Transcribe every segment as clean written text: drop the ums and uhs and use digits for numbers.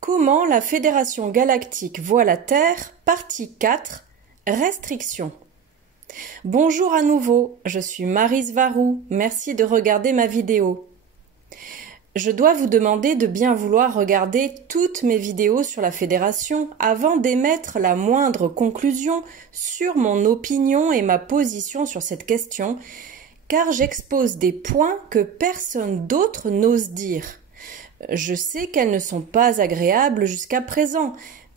Comment la Fédération galactique voit la Terre, partie 4, restrictions. Bonjour à nouveau, je suis Maryse Varou, merci de regarder ma vidéo. Je dois vous demander de bien vouloir regarder toutes mes vidéos sur la Fédération avant d'émettre la moindre conclusion sur mon opinion et ma position sur cette question, car j'expose des points que personne d'autre n'ose dire. Je sais qu'elles ne sont pas agréables jusqu'à présent,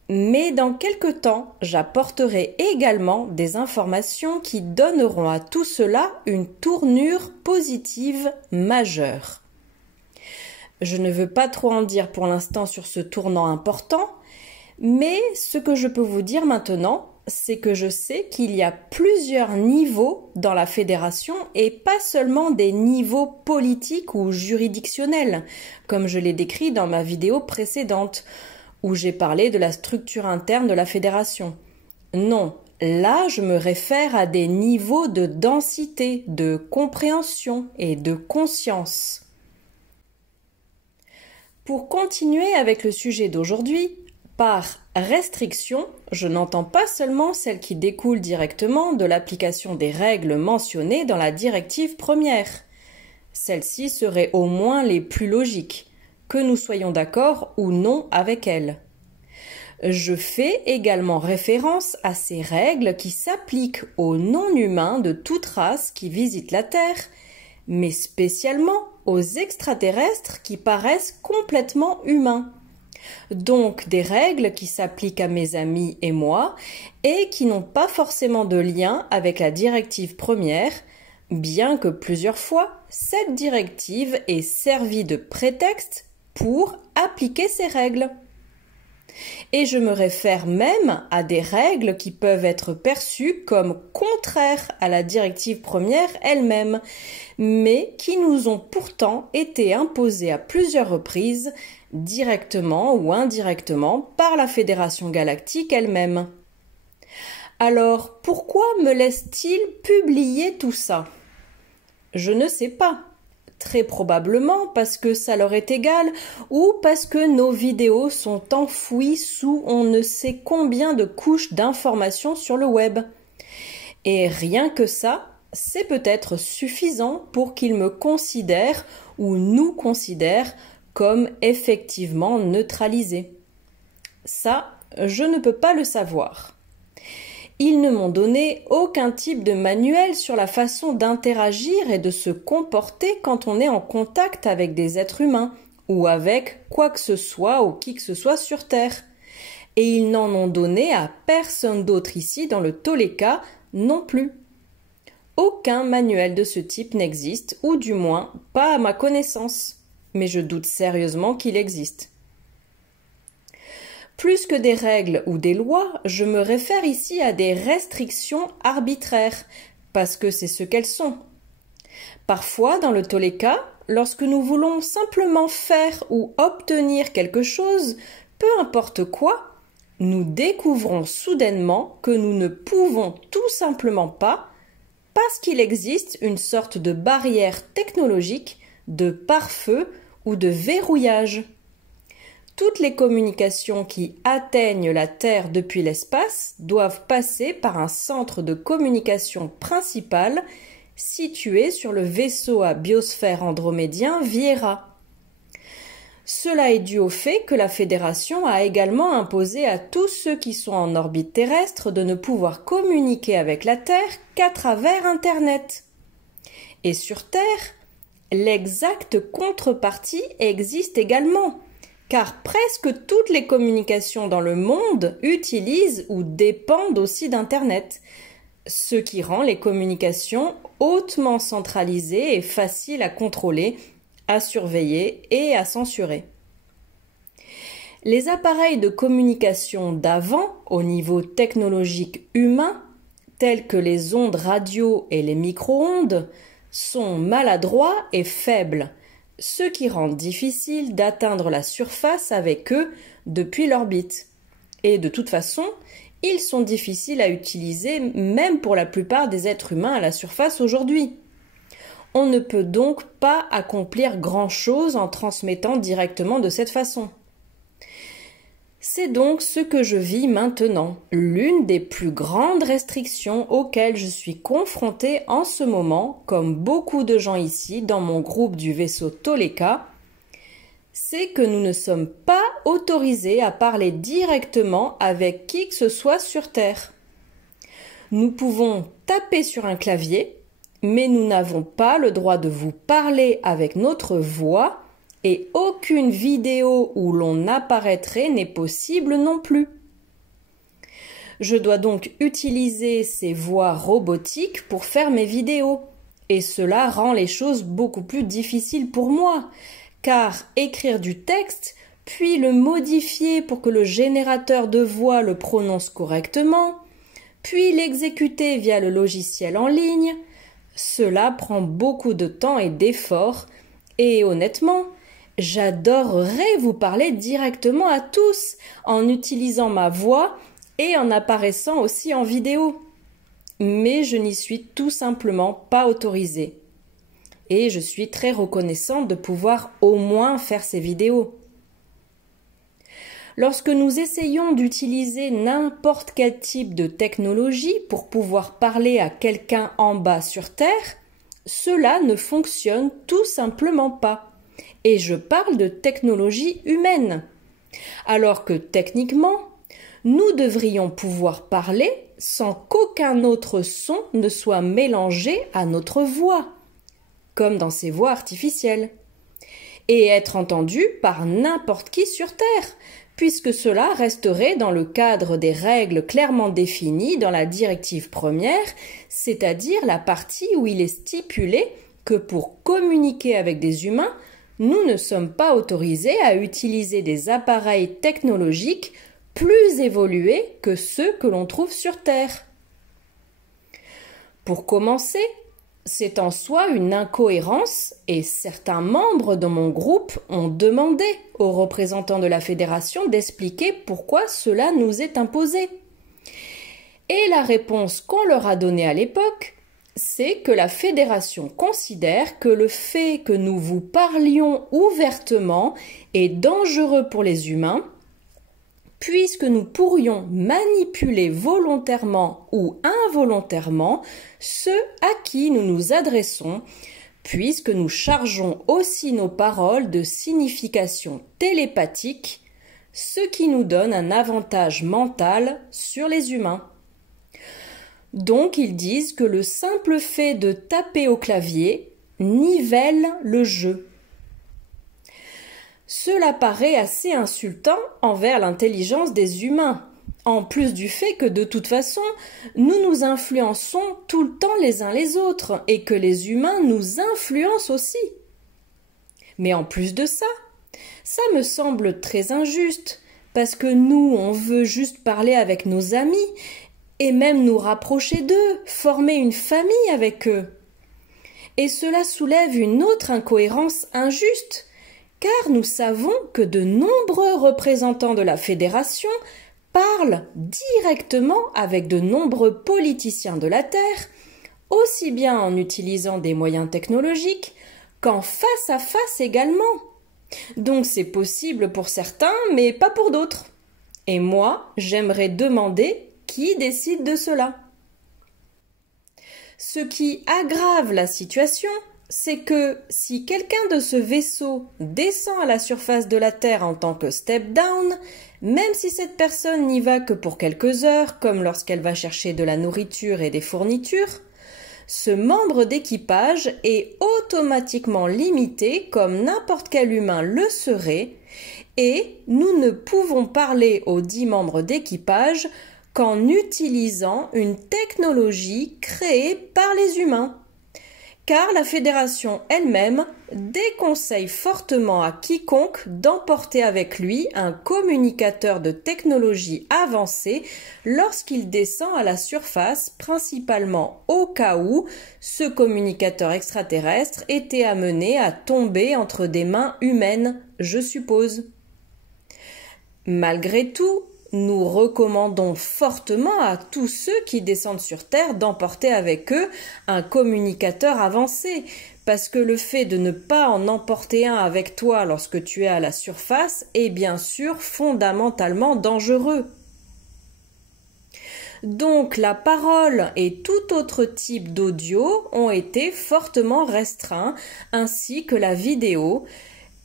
mais dans quelque temps, j'apporterai également des informations qui donneront à tout cela une tournure positive majeure. Je ne veux pas trop en dire pour l'instant sur ce tournant important, mais ce que je peux vous dire maintenant, c'est que je sais qu'il y a plusieurs niveaux dans la fédération et pas seulement des niveaux politiques ou juridictionnels, comme je l'ai décrit dans ma vidéo précédente, où j'ai parlé de la structure interne de la fédération. Non, là je me réfère à des niveaux de densité, de compréhension et de conscience. Pour continuer avec le sujet d'aujourd'hui, par restriction, je n'entends pas seulement celles qui découlent directement de l'application des règles mentionnées dans la directive première. Celles-ci seraient au moins les plus logiques, que nous soyons d'accord ou non avec elles. Je fais également référence à ces règles qui s'appliquent aux non-humains de toute race qui visitent la Terre, mais spécialement aux extraterrestres qui paraissent complètement humains. Donc des règles qui s'appliquent à mes amis et moi et qui n'ont pas forcément de lien avec la directive première, bien que plusieurs fois cette directive ait servi de prétexte pour appliquer ces règles. Et je me réfère même à des règles qui peuvent être perçues comme contraires à la directive première elle-même, mais qui nous ont pourtant été imposées à plusieurs reprises, directement ou indirectement, par la Fédération galactique elle-même. Alors, pourquoi me laisse-t-il publier tout ça? Je ne sais pas. Très probablement parce que ça leur est égal ou parce que nos vidéos sont enfouies sous on ne sait combien de couches d'informations sur le web. Et rien que ça, c'est peut-être suffisant pour qu'ils me considèrent ou nous considèrent comme effectivement neutralisés. Ça, je ne peux pas le savoir. Ils ne m'ont donné aucun type de manuel sur la façon d'interagir et de se comporter quand on est en contact avec des êtres humains ou avec quoi que ce soit ou qui que ce soit sur Terre. Et ils n'en ont donné à personne d'autre ici dans le Toleka non plus. Aucun manuel de ce type n'existe, ou du moins pas à ma connaissance, mais je doute sérieusement qu'il existe. Plus que des règles ou des lois, je me réfère ici à des restrictions arbitraires, parce que c'est ce qu'elles sont. Parfois, dans le Toleka, lorsque nous voulons simplement faire ou obtenir quelque chose, peu importe quoi, nous découvrons soudainement que nous ne pouvons tout simplement pas, parce qu'il existe une sorte de barrière technologique, de pare-feu ou de verrouillage. Toutes les communications qui atteignent la Terre depuis l'espace doivent passer par un centre de communication principal situé sur le vaisseau à biosphère andromédien Viera. Cela est dû au fait que la Fédération a également imposé à tous ceux qui sont en orbite terrestre de ne pouvoir communiquer avec la Terre qu'à travers Internet. Et sur Terre, l'exacte contrepartie existe également, car presque toutes les communications dans le monde utilisent ou dépendent aussi d'Internet, ce qui rend les communications hautement centralisées et faciles à contrôler, à surveiller et à censurer. Les appareils de communication d'avant, au niveau technologique humain, tels que les ondes radio et les micro-ondes, sont maladroits et faibles, ce qui rend difficile d'atteindre la surface avec eux depuis l'orbite. Et de toute façon, ils sont difficiles à utiliser même pour la plupart des êtres humains à la surface aujourd'hui. On ne peut donc pas accomplir grand-chose en transmettant directement de cette façon. C'est donc ce que je vis maintenant, l'une des plus grandes restrictions auxquelles je suis confrontée en ce moment, comme beaucoup de gens ici dans mon groupe du vaisseau Toleka, c'est que nous ne sommes pas autorisés à parler directement avec qui que ce soit sur Terre. Nous pouvons taper sur un clavier, mais nous n'avons pas le droit de vous parler avec notre voix et aucune vidéo où l'on apparaîtrait n'est possible non plus. Je dois donc utiliser ces voix robotiques pour faire mes vidéos, et cela rend les choses beaucoup plus difficiles pour moi, car écrire du texte, puis le modifier pour que le générateur de voix le prononce correctement, puis l'exécuter via le logiciel en ligne, cela prend beaucoup de temps et d'efforts, et honnêtement, j'adorerais vous parler directement à tous en utilisant ma voix et en apparaissant aussi en vidéo. Mais je n'y suis tout simplement pas autorisée. Et je suis très reconnaissante de pouvoir au moins faire ces vidéos. Lorsque nous essayons d'utiliser n'importe quel type de technologie pour pouvoir parler à quelqu'un en bas sur Terre, cela ne fonctionne tout simplement pas. Et je parle de technologie humaine. Alors que techniquement, nous devrions pouvoir parler sans qu'aucun autre son ne soit mélangé à notre voix, comme dans ces voix artificielles, et être entendu par n'importe qui sur Terre, puisque cela resterait dans le cadre des règles clairement définies dans la directive première, c'est-à-dire la partie où il est stipulé que pour communiquer avec des humains, nous ne sommes pas autorisés à utiliser des appareils technologiques plus évolués que ceux que l'on trouve sur Terre. Pour commencer, c'est en soi une incohérence et certains membres de mon groupe ont demandé aux représentants de la fédération d'expliquer pourquoi cela nous est imposé. Et la réponse qu'on leur a donnée à l'époque, c'est que la fédération considère que le fait que nous vous parlions ouvertement est dangereux pour les humains, puisque nous pourrions manipuler volontairement ou involontairement ceux à qui nous nous adressons, puisque nous chargeons aussi nos paroles de signification télépathique, ce qui nous donne un avantage mental sur les humains. Donc ils disent que le simple fait de taper au clavier nivelle le jeu. Cela paraît assez insultant envers l'intelligence des humains, en plus du fait que de toute façon, nous nous influençons tout le temps les uns les autres et que les humains nous influencent aussi. Mais en plus de ça, ça me semble très injuste, parce que nous, on veut juste parler avec nos amis et même nous rapprocher d'eux, former une famille avec eux. Et cela soulève une autre incohérence injuste, car nous savons que de nombreux représentants de la fédération parlent directement avec de nombreux politiciens de la Terre, aussi bien en utilisant des moyens technologiques qu'en face à face également. Donc c'est possible pour certains, mais pas pour d'autres. Et moi, j'aimerais demander qui décide de cela. Ce qui aggrave la situation, c'est que si quelqu'un de ce vaisseau descend à la surface de la Terre en tant que step down, même si cette personne n'y va que pour quelques heures, comme lorsqu'elle va chercher de la nourriture et des fournitures, ce membre d'équipage est automatiquement limité comme n'importe quel humain le serait, et nous ne pouvons parler aux 10 membres d'équipage qu'en utilisant une technologie créée par les humains. Car la fédération elle-même déconseille fortement à quiconque d'emporter avec lui un communicateur de technologie avancée lorsqu'il descend à la surface, principalement au cas où ce communicateur extraterrestre était amené à tomber entre des mains humaines, je suppose. Malgré tout, nous recommandons fortement à tous ceux qui descendent sur Terre d'emporter avec eux un communicateur avancé, parce que le fait de ne pas en emporter un avec toi lorsque tu es à la surface est bien sûr fondamentalement dangereux. Donc la parole et tout autre type d'audio ont été fortement restreints, ainsi que la vidéo,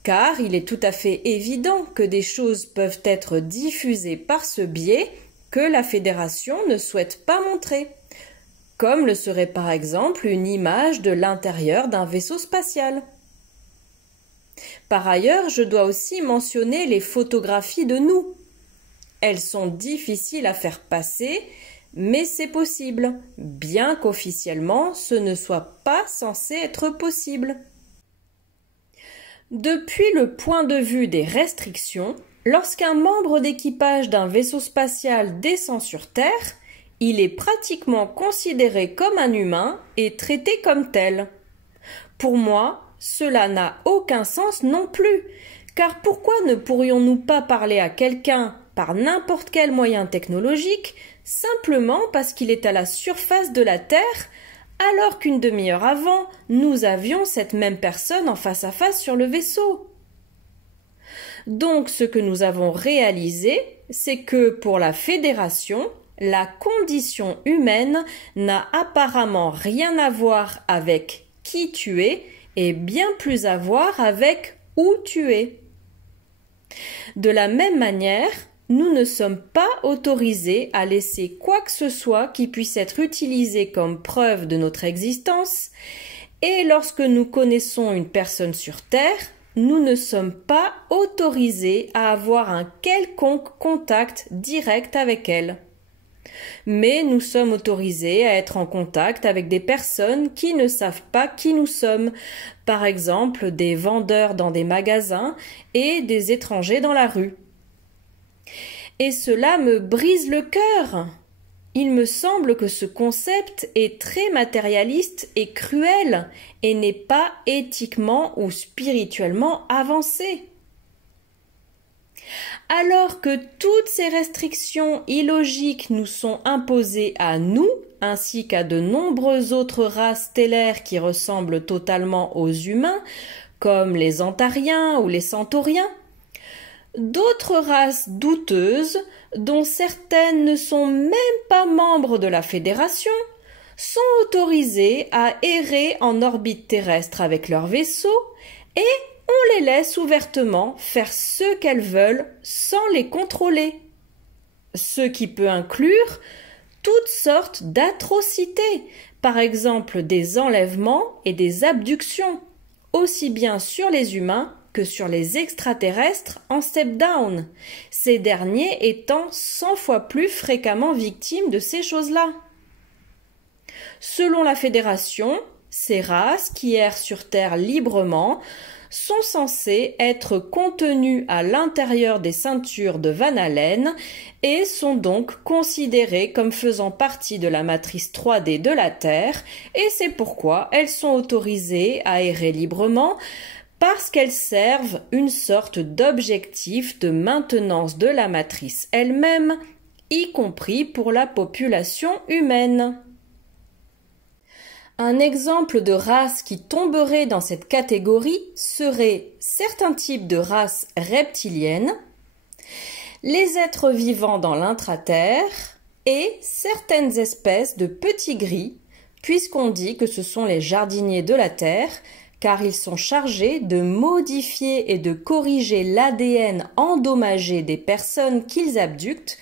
car il est tout à fait évident que des choses peuvent être diffusées par ce biais que la Fédération ne souhaite pas montrer, comme le serait par exemple une image de l'intérieur d'un vaisseau spatial. Par ailleurs, je dois aussi mentionner les photographies de nous. Elles sont difficiles à faire passer, mais c'est possible, bien qu'officiellement ce ne soit pas censé être possible. Depuis le point de vue des restrictions, lorsqu'un membre d'équipage d'un vaisseau spatial descend sur Terre, il est pratiquement considéré comme un humain et traité comme tel. Pour moi, cela n'a aucun sens non plus, car pourquoi ne pourrions-nous pas parler à quelqu'un par n'importe quel moyen technologique, simplement parce qu'il est à la surface de la Terre, alors qu'une demi-heure avant, nous avions cette même personne en face à face sur le vaisseau. Donc ce que nous avons réalisé, c'est que pour la Fédération, la condition humaine n'a apparemment rien à voir avec qui tu es et bien plus à voir avec où tu es. De la même manière, nous ne sommes pas autorisés à laisser quoi que ce soit qui puisse être utilisé comme preuve de notre existence, et lorsque nous connaissons une personne sur Terre, nous ne sommes pas autorisés à avoir un quelconque contact direct avec elle. Mais nous sommes autorisés à être en contact avec des personnes qui ne savent pas qui nous sommes, par exemple des vendeurs dans des magasins et des étrangers dans la rue. Et cela me brise le cœur. Il me semble que ce concept est très matérialiste et cruel et n'est pas éthiquement ou spirituellement avancé. Alors que toutes ces restrictions illogiques nous sont imposées à nous, ainsi qu'à de nombreuses autres races stellaires qui ressemblent totalement aux humains, comme les Antariens ou les Centauriens, d'autres races douteuses, dont certaines ne sont même pas membres de la Fédération, sont autorisées à errer en orbite terrestre avec leurs vaisseaux et on les laisse ouvertement faire ce qu'elles veulent sans les contrôler. Ce qui peut inclure toutes sortes d'atrocités, par exemple des enlèvements et des abductions, aussi bien sur les humains que sur les extraterrestres en step-down, ces derniers étant 100 fois plus fréquemment victimes de ces choses-là. Selon la Fédération, ces races qui errent sur Terre librement sont censées être contenues à l'intérieur des ceintures de Van Allen et sont donc considérées comme faisant partie de la matrice 3D de la Terre, et c'est pourquoi elles sont autorisées à errer librement, parce qu'elles servent une sorte d'objectif de maintenance de la matrice elle-même, y compris pour la population humaine. Un exemple de race qui tomberait dans cette catégorie serait certains types de races reptiliennes, les êtres vivants dans l'intraterre et certaines espèces de petits gris, puisqu'on dit que ce sont les jardiniers de la Terre, car ils sont chargés de modifier et de corriger l'ADN endommagé des personnes qu'ils abductent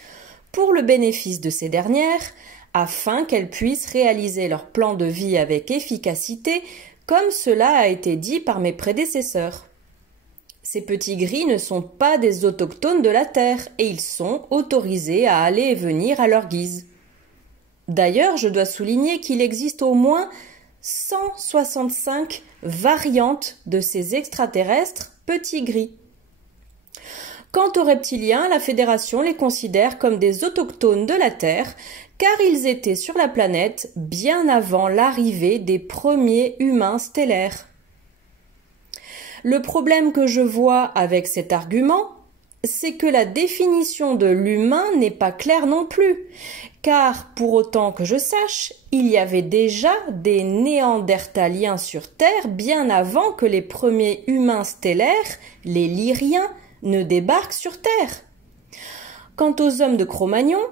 pour le bénéfice de ces dernières, afin qu'elles puissent réaliser leur plan de vie avec efficacité, comme cela a été dit par mes prédécesseurs. Ces petits gris ne sont pas des autochtones de la Terre et ils sont autorisés à aller et venir à leur guise. D'ailleurs, je dois souligner qu'il existe au moins 165 variantes de ces extraterrestres petits gris. Quant aux reptiliens, la Fédération les considère comme des autochtones de la Terre, car ils étaient sur la planète bien avant l'arrivée des premiers humains stellaires. Le problème que je vois avec cet argument, c'est que la définition de l'humain n'est pas claire non plus, car pour autant que je sache, il y avait déjà des néandertaliens sur Terre bien avant que les premiers humains stellaires, les Lyriens, ne débarquent sur Terre. Quant aux hommes de Cro-Magnon,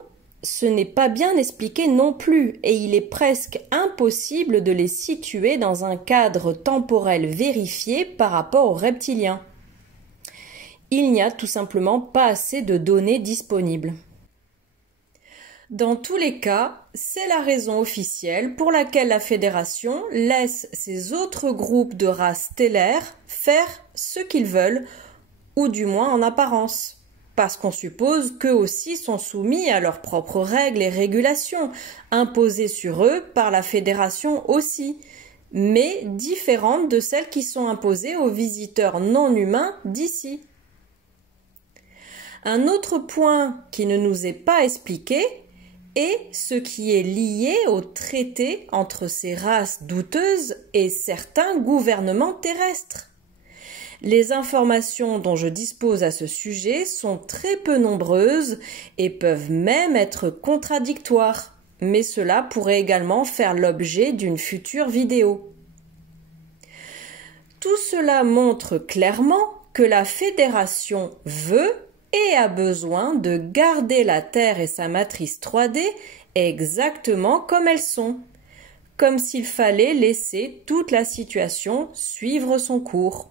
ce n'est pas bien expliqué non plus, et il est presque impossible de les situer dans un cadre temporel vérifié par rapport aux reptiliens. Il n'y a tout simplement pas assez de données disponibles. Dans tous les cas, c'est la raison officielle pour laquelle la Fédération laisse ces autres groupes de races stellaires faire ce qu'ils veulent, ou du moins en apparence. Parce qu'on suppose qu'eux aussi sont soumis à leurs propres règles et régulations, imposées sur eux par la Fédération aussi, mais différentes de celles qui sont imposées aux visiteurs non humains d'ici. Un autre point qui ne nous est pas expliqué est ce qui est lié au traité entre ces races douteuses et certains gouvernements terrestres. Les informations dont je dispose à ce sujet sont très peu nombreuses et peuvent même être contradictoires, mais cela pourrait également faire l'objet d'une future vidéo. Tout cela montre clairement que la Fédération veut et a besoin de garder la Terre et sa matrice 3D exactement comme elles sont, comme s'il fallait laisser toute la situation suivre son cours.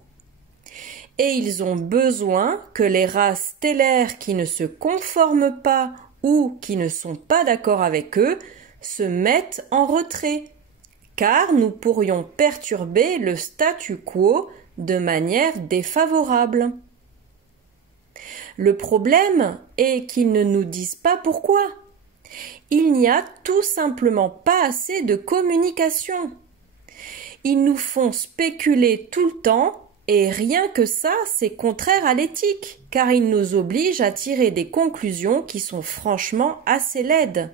Et ils ont besoin que les races stellaires qui ne se conforment pas ou qui ne sont pas d'accord avec eux se mettent en retrait, car nous pourrions perturber le statu quo de manière défavorable. Le problème est qu'ils ne nous disent pas pourquoi. Il n'y a tout simplement pas assez de communication. Ils nous font spéculer tout le temps. Et rien que ça, c'est contraire à l'éthique, car il nous oblige à tirer des conclusions qui sont franchement assez laides.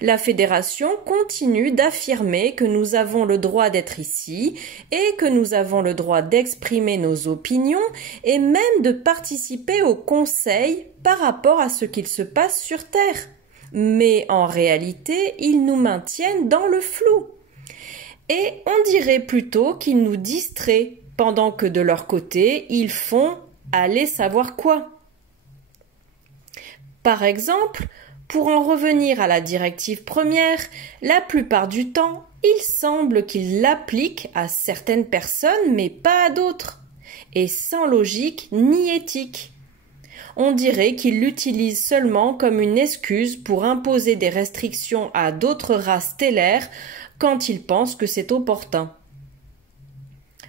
La Fédération continue d'affirmer que nous avons le droit d'être ici et que nous avons le droit d'exprimer nos opinions et même de participer au Conseil par rapport à ce qu'il se passe sur Terre. Mais en réalité, ils nous maintiennent dans le flou. Et on dirait plutôt qu'ils nous distraient, pendant que de leur côté, ils font aller savoir quoi. Par exemple, pour en revenir à la directive première, la plupart du temps, il semble qu'ils l'appliquent à certaines personnes, mais pas à d'autres, et sans logique ni éthique. On dirait qu'ils l'utilisent seulement comme une excuse pour imposer des restrictions à d'autres races stellaires quand ils pensent que c'est opportun.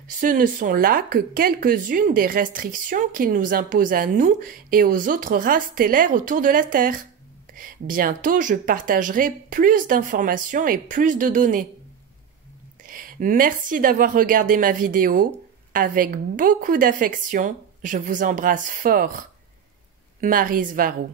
Ce ne sont là que quelques-unes des restrictions qu'ils nous imposent à nous et aux autres races stellaires autour de la Terre. Bientôt, je partagerai plus d'informations et plus de données. Merci d'avoir regardé ma vidéo. Avec beaucoup d'affection, je vous embrasse fort. Maryse Varou.